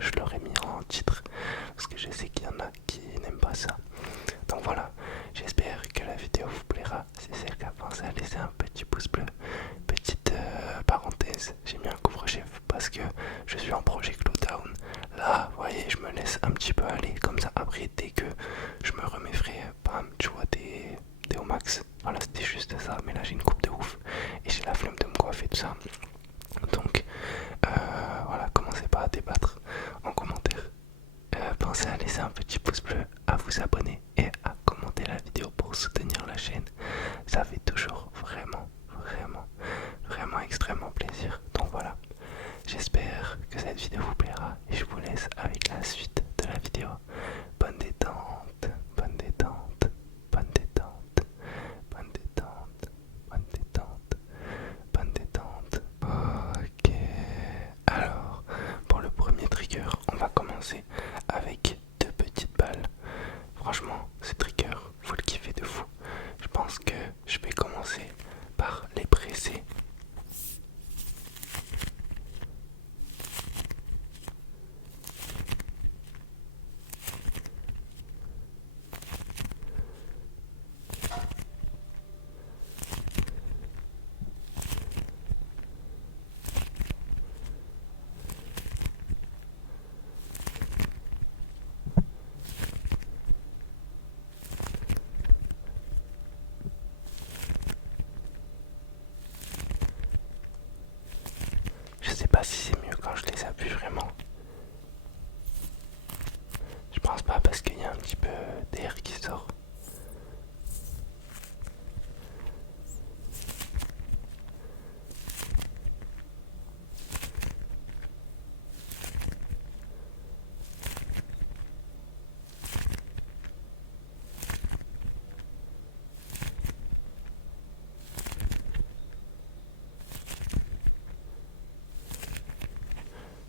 je l'aurais mis en titre parce que je sais qu'il y en a qui n'aiment pas ça. Donc voilà, j'espère que la vidéo vous plaira. Si c'est le cas, pensez à laisser un petit pouce bleu. Petite parenthèse, j'ai mis un couvre-chef parce que je suis en projet Clouddown. Là, vous voyez, je me laisse un petit peu aller comme ça. Après, dès que je me remets frais, bam, tu vois, des au max. Voilà, c'était juste ça. Mais là, j'ai une coupe de ouf et j'ai la flemme de me coiffer, tout ça. Donc, voilà, commencez pas à débattre en commentaire. Pensez à laisser un petit pouce bleu, à vous abonner et à commenter la vidéo pour soutenir la chaîne. Ça fait toujours vraiment extrêmement plaisir. Donc voilà, j'espère que cette vidéo vous plaira et je vous laisse avec la suite de la vidéo. Bonne détente, bonne détente, bonne détente, bonne détente, bonne détente, bonne détente. Ok, alors pour le premier trigger, on va commencer avec deux petites balles. Franchement, ce trigger, faut le kiffer de fou. Je pense que je vais commencer par les presser. Je sais pas si c'est mieux quand je les appuie vraiment. Je pense pas parce qu'il y a un petit peu d'air qui sort.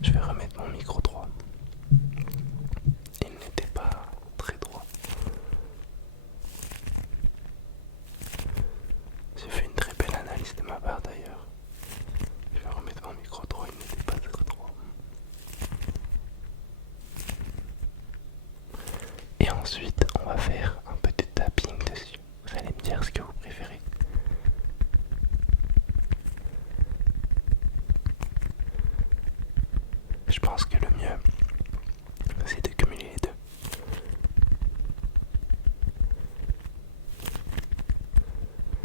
Je vais remettre mon micro droit. Il n'était pas très droit. J'ai fait une très belle analyse de ma part d'ailleurs. Je vais remettre mon micro droit, il n'était pas très droit. Et ensuite, on va faire un petit tapping dessus. Vous allez me dire ce que vous préférez. Je pense que le mieux, c'est de cumuler les deux.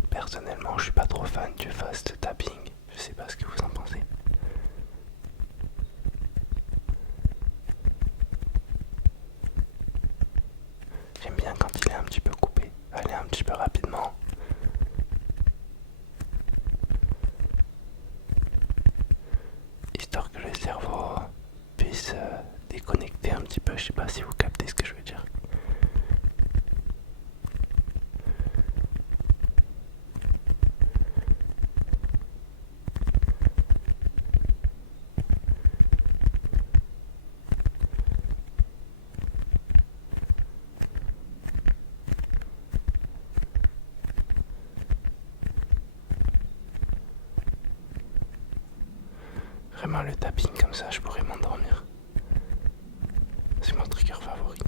Personnellement, je suis pas trop fan du fast tapping. Je sais pas ce que vous en pensez. J'aime bien quand il est un petit peu coupé, aller un petit peu rapidement. Histoire que le cerveau puisse déconnecter un petit peu. Je sais pas si vous captez ce que je veux dire. Vraiment le tapping comme ça, je pourrais m'endormir. C'est mon trigger favori.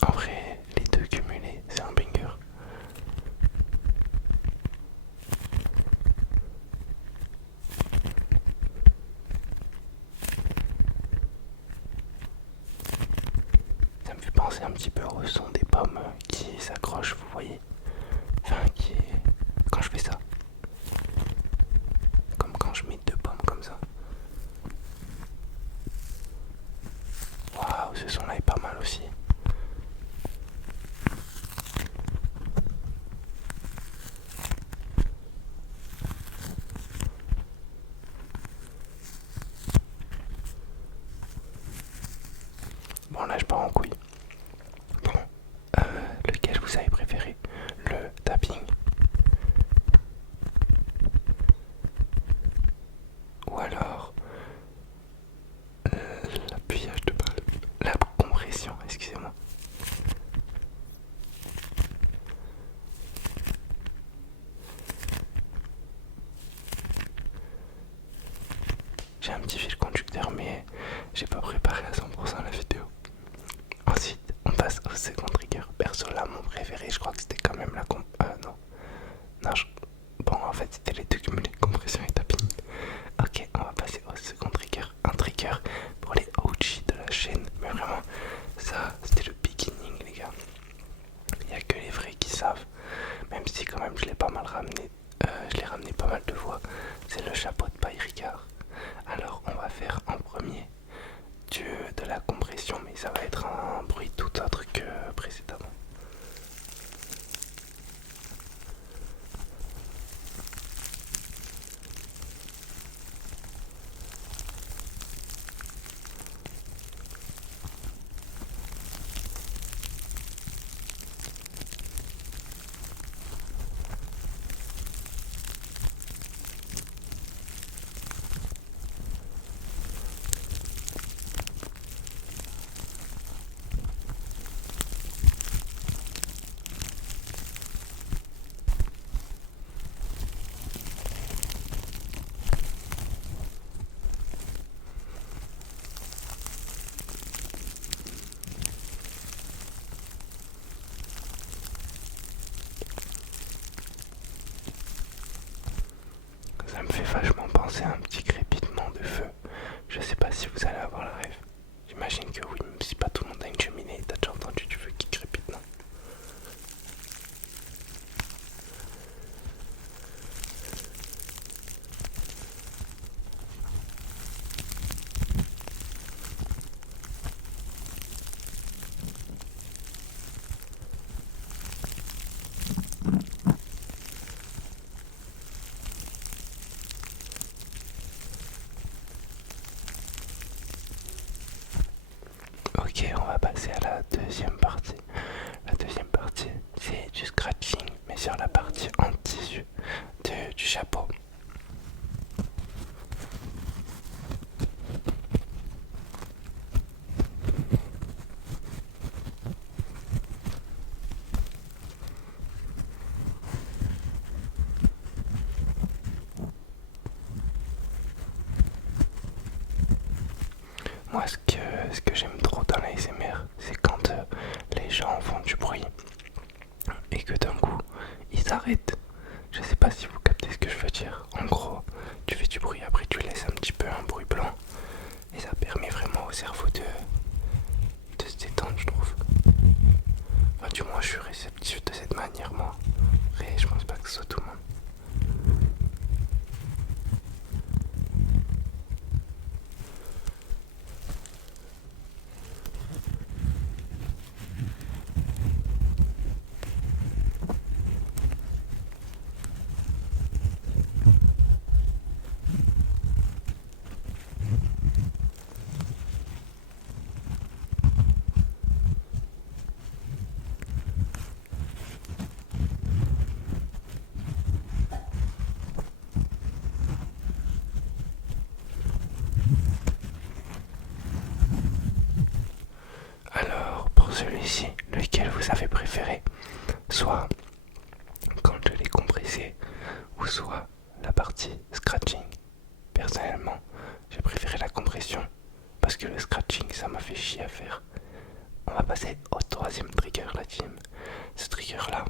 En vrai, les deux cumulés, c'est un banger. Ça me fait penser un petit peu au son des pommes qui s'accrochent, vous voyez. Enfin, qui est... Quand je fais ça. Comme quand je mets deux pommes comme ça. Waouh, ce son là est pas mal aussi. Bon là je pars en couille. Bon, j'ai pas préparé à 100% la vidéo. Ensuite, on passe au second trigger. Perso, là, mon préféré, je crois que c'était quand même la non. Non, bon, en fait, c'était les deux cumulés, compression et tapping. Ok, on va passer au second trigger. Un trigger pour les OG de la chaîne. Mais vraiment, ça, c'était le beginning, les gars. Il n'y a que les vrais qui savent. Même si, quand même, je l'ai pas mal ramené. Je l'ai ramené pas mal de fois. C'est le chapeau de paille Ricard. Alors, on va faire en premier de la compression, mais ça va être un bruit tout autre que précédemment. Ça me fait vachement penser à un petit crépitement de feu. Je sais pas si vous allez avoir la rêve. J'imagine que oui, même si pas tout le monde a une cheminée. T'as déjà entendu du feu qui crépite, non? Ok, on va passer à la deuxième partie. La deuxième partie, c'est du scratching, mais sur la partie en tissu du chapeau. Moi, ce que j'aime trop dans la SMR, c'est quand les gens font du bruit et que d'un coup, ils arrêtent. Je sais pas si vous captez ce que je veux dire. En gros, tu fais du bruit, après tu laisses un petit peu un bruit blanc. Et ça permet vraiment au cerveau de se détendre, je trouve. Enfin, du moins, je suis réceptif de cette manière, moi. Après, je pense pas que ce soit tout le monde. Alors, pour celui-ci, lequel vous avez préféré? Soit quand je l'ai compressé, ou soit la partie scratching. Personnellement, j'ai préféré la compression parce que le scratching ça m'a fait chier à faire. On va passer au troisième trigger, la team. Ce trigger là,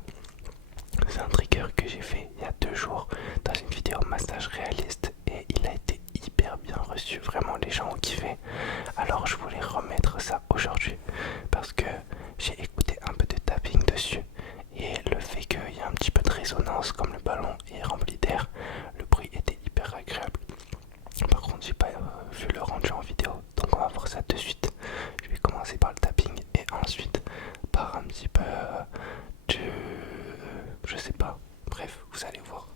c'est un trigger que j'ai fait il y a 2 jours dans une vidéo massage réaliste et il a été hyper bien reçu. Vraiment, les gens ont kiffé. Alors, je voulais remettre ça aujourd'hui parce que j'ai écouté un peu de tapping dessus et le fait qu'il y a un petit peu de résonance comme le ballon est rempli d'air, le bruit était hyper agréable. Par contre, j'ai pas vu le rendu en vidéo, donc on va voir ça de suite. Je vais commencer par le tapping et ensuite par un petit peu de... je sais pas. Bref, vous allez voir.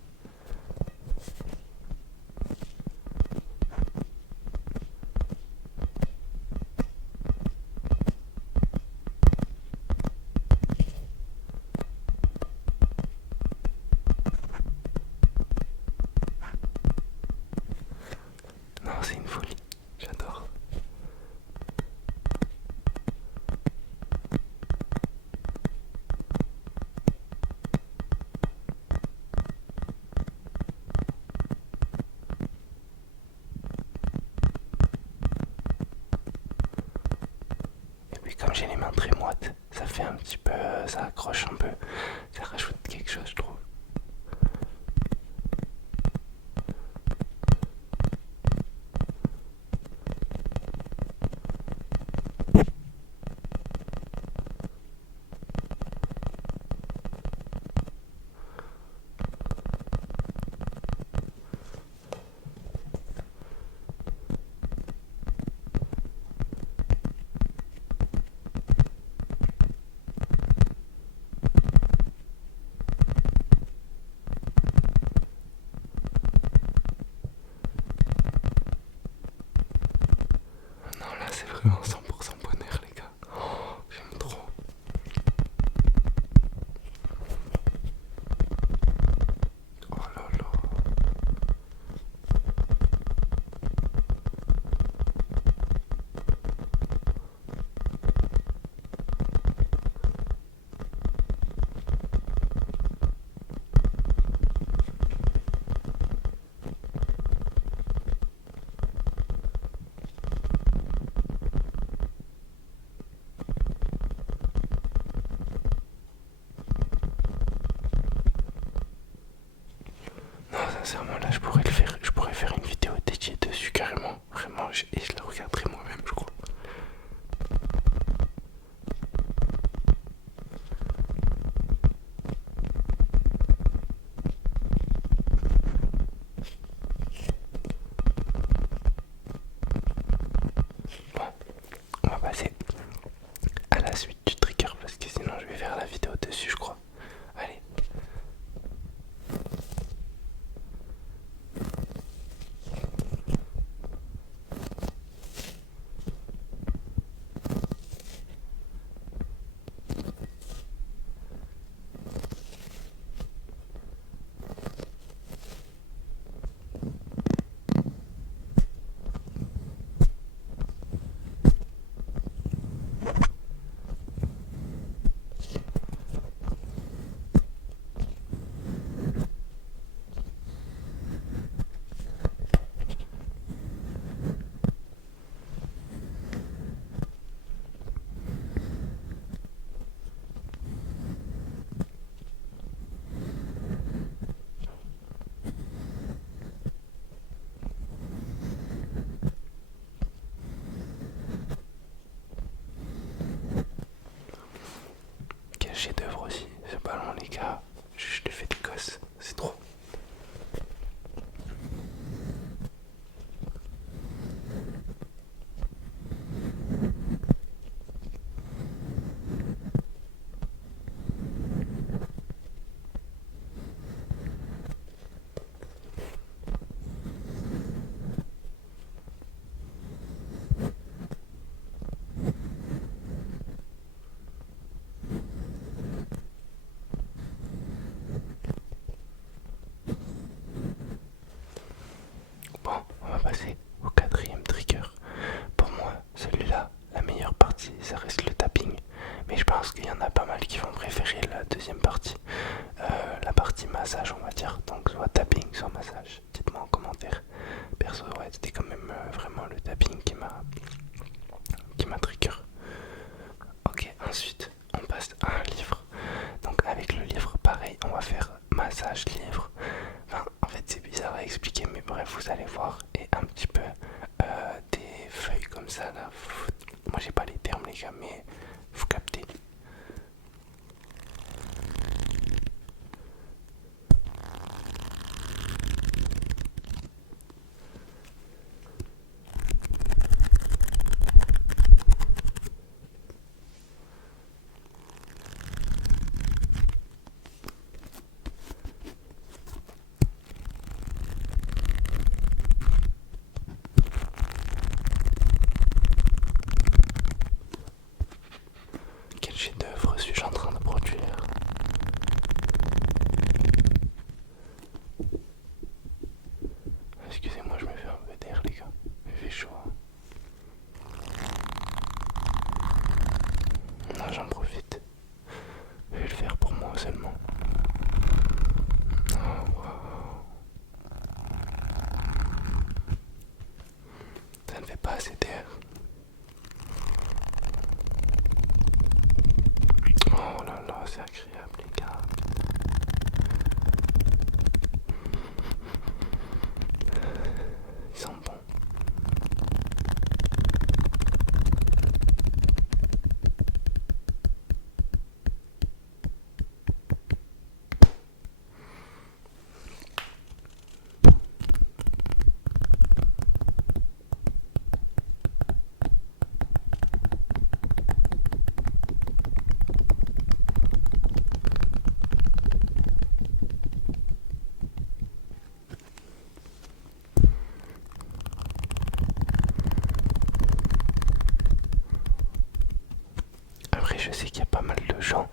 comme j'ai les mains très moites, ça fait un petit peu, ça accroche un peu, ça rajoute quelque chose je trouve. Non là c'est vraiment 100% bonheur les gars. Oh, j'aime trop. Oh là là. Non, sincèrement, là, je pourrais faire une vidéo dédiée dessus carrément, vraiment, et je la regarderai moi-même, je crois. Bon, on va passer à la suite du trigger parce que sinon je vais faire la vidéo dessus, je crois. Allez. Quel chef-d'œuvre aussi, ce ballon, les gars. Je l'ai fait de gosse, c'est trop. Bon, on va passer au quatrième trigger. Pour moi, celui-là, la meilleure partie, ça reste le tapping. Mais je pense qu'il y en a pas mal qui vont préférer la deuxième partie. La partie massage, on va dire. Donc soit tapping, soit massage. Dites-moi en commentaire. Perso, ouais, c'était quand même vraiment le tapping qui m'a trigger. Ok, ensuite, on passe à un livre. Donc avec le livre, pareil, on va faire massage livre. Enfin, en fait, c'est bizarre à expliquer, mais bref, vous allez voir. Et un petit peu des feuilles comme ça là. Moi, j'ai pas les termes, les gars, mais vous captez. Quel chef-d'œuvre suis-je en train de produire? Excusez-moi, je me fais un peu d'air, les gars. Il fait chaud. Non, j'en profite. Je vais le faire pour moi seulement. Oh, wow. Ça ne fait pas assez d'air. je sais qu'il y a pas mal de gens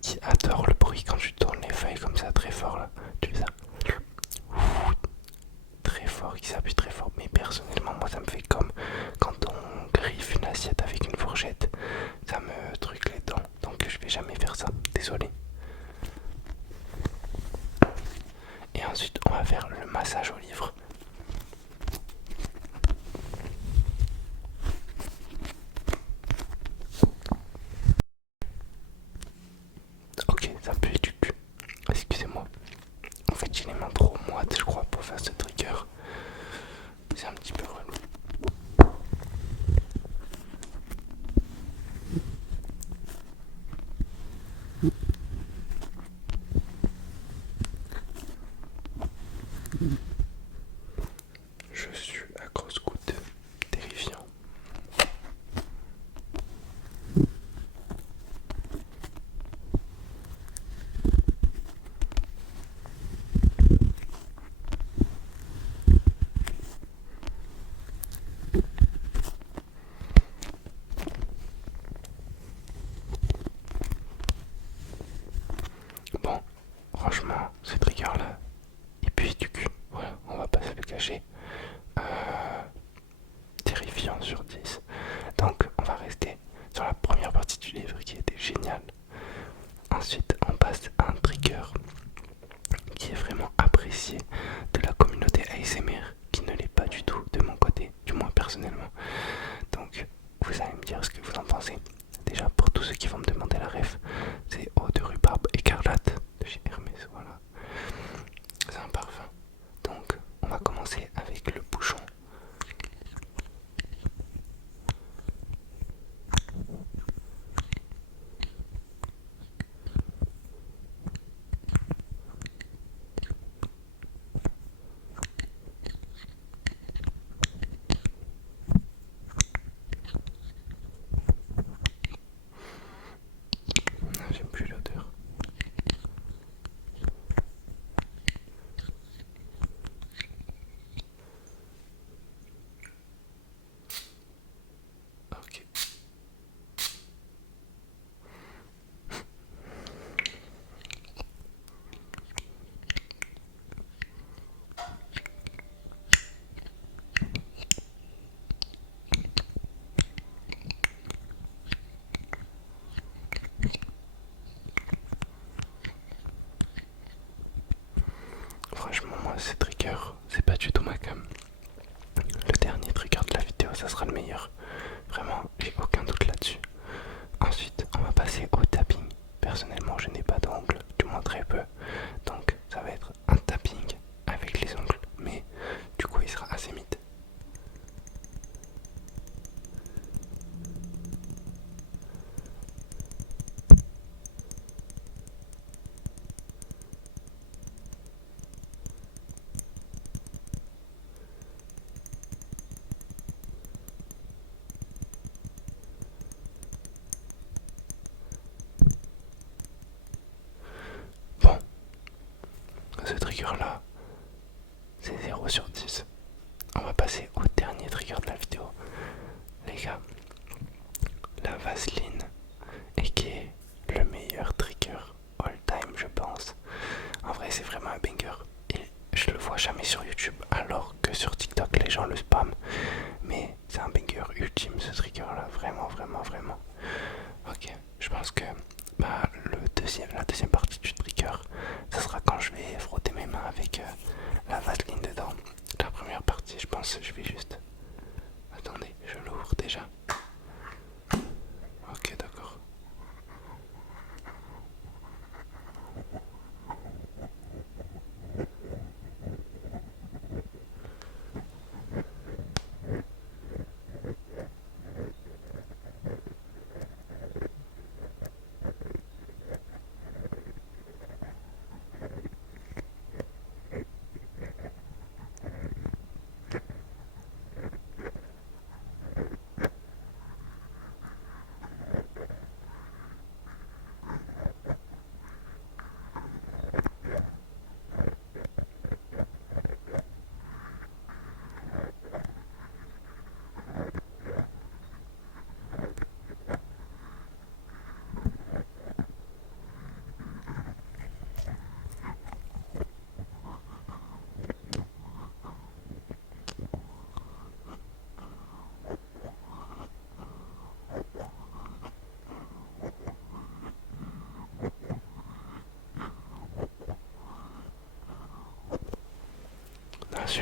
qui adorent le bruit quand tu tournes les feuilles comme ça très fort là. Tu fais ça très fort, qui s'appuie très fort. Mais personnellement, moi ça me fait comme quand on griffe une assiette avec une fourchette. Ça me truque les dents. Donc je vais jamais faire ça. Désolé. Et ensuite, on va faire le massage au livre. Ok, ça pue du cul. Excusez-moi. En fait, j'ai les mains trop moites, je crois, pour faire ce trigger. C'est un petit peu relou. Je suis à grosse goutte. Terrifiant. Bon, franchement, ce trigger là, il pue du cul. Voilà, on va pas se le cacher. Terrifiant sur 10. Donc, on va rester sur la première partie du livre qui était géniale. Ensuite, on passe à un trigger qui est vraiment apprécié de la communauté ASMR, qui ne l'est pas du tout de mon côté, du moins personnellement. Donc, vous allez me dire ce que vous en pensez. Déjà, pour tous ceux qui vont me demander la ref, c'est Eau de rhubarbe écarlate de chez Hermès, voilà. C'est un parfum. Donc, on va commencer avec le bouchon. J'aime plus l'odeur. Ok. Franchement, moi, ces triggers, c'est pas du tout ma cam. Le dernier trigger de la vidéo, ça sera le meilleur. Vraiment, j'ai aucun doute là-dessus. Ensuite, on va passer au tapping. Personnellement, je n'ai pas d'ongles, du moins très peu. Donc, ça va être un tapping avec les ongles. Mais du coup, il sera assez mythe. Bon, ce trigger là, c'est 0 sur 10. On va passer au dernier trigger de la vidéo. Les gars, la Vaseline, et qui est le meilleur trigger all time, je pense. En vrai, c'est vraiment un banger. Et je le vois jamais sur YouTube, alors que sur TikTok, les gens le spam. Mais c'est un banger ultime, ce trigger là. Vraiment, vraiment, vraiment. Ok, je pense que la deuxième partie du trigger, ça sera quand je vais frotter mes mains avec la vaseline dedans. La première partie, je pense que je vais juste... Attendez, je l'ouvre déjà. Ok, d'accord.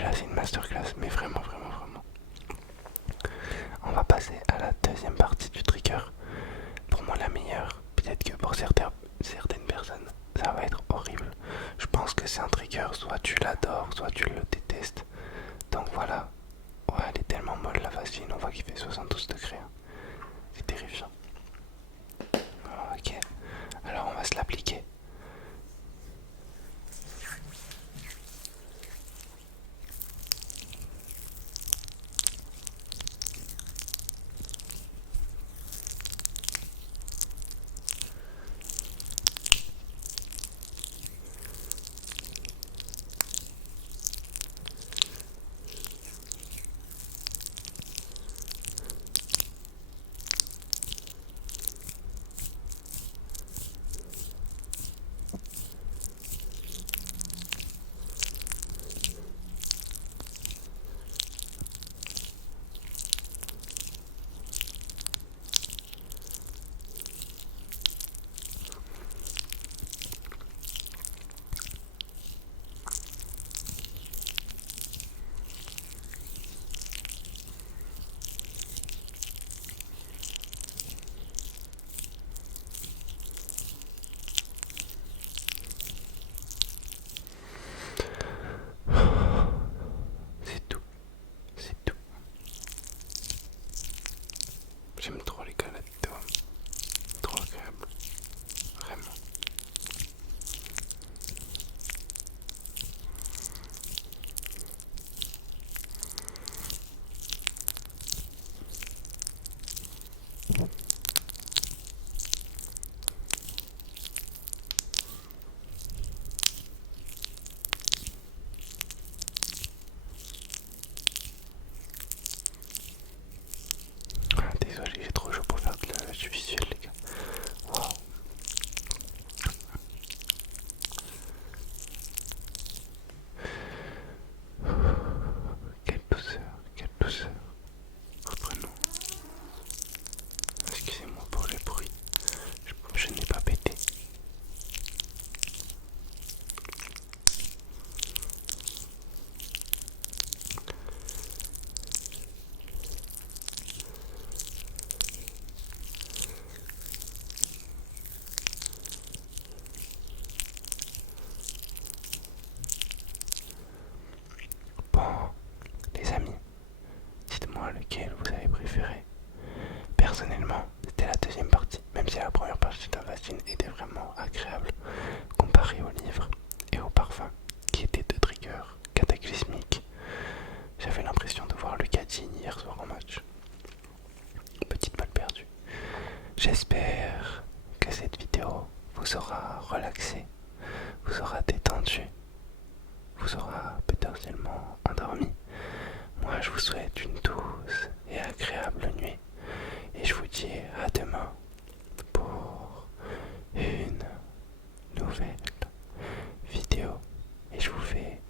là c'est une masterclass, mais vraiment, vraiment, vraiment. On va passer à la deuxième partie du trigger. Pour moi la meilleure, peut-être que pour certaines personnes ça va être horrible. Je pense que c'est un trigger, soit tu l'adores, soit tu le détestes. Donc voilà, ouais, elle est tellement molle la vaseline, on voit qu'il fait 72 degrés. Hein. C'est terrifiant. Ok, alors on va se l'appliquer. C'est tout, c'est tout. J'aime trop les galettes de pommes. Trop agréable. Vraiment. Ah, désolé, j'ai trop chaud pour faire du visuel, les gars. Waouh. Quelle douceur, quelle douceur. Reprenons. Excusez-moi pour le bruit. Je n'ai pas pété. Bon, les amis, dites-moi lequel vous avez préféré. Personnellement, c'était la deuxième partie, même si la première partie de la vaseline était vraiment agréable comparée au livre et au parfum, qui étaient deux triggers cataclysmiques. J'avais l'impression de voir Lucas Digne hier soir en match. Petite balle perdue. J'espère que cette vidéo vous aura relaxé, vous aura détendu, vous aura potentiellement endormi. Moi, je vous souhaite une douce et agréable nuit. Et je vous dis à demain pour une nouvelle vidéo. Et je vous fais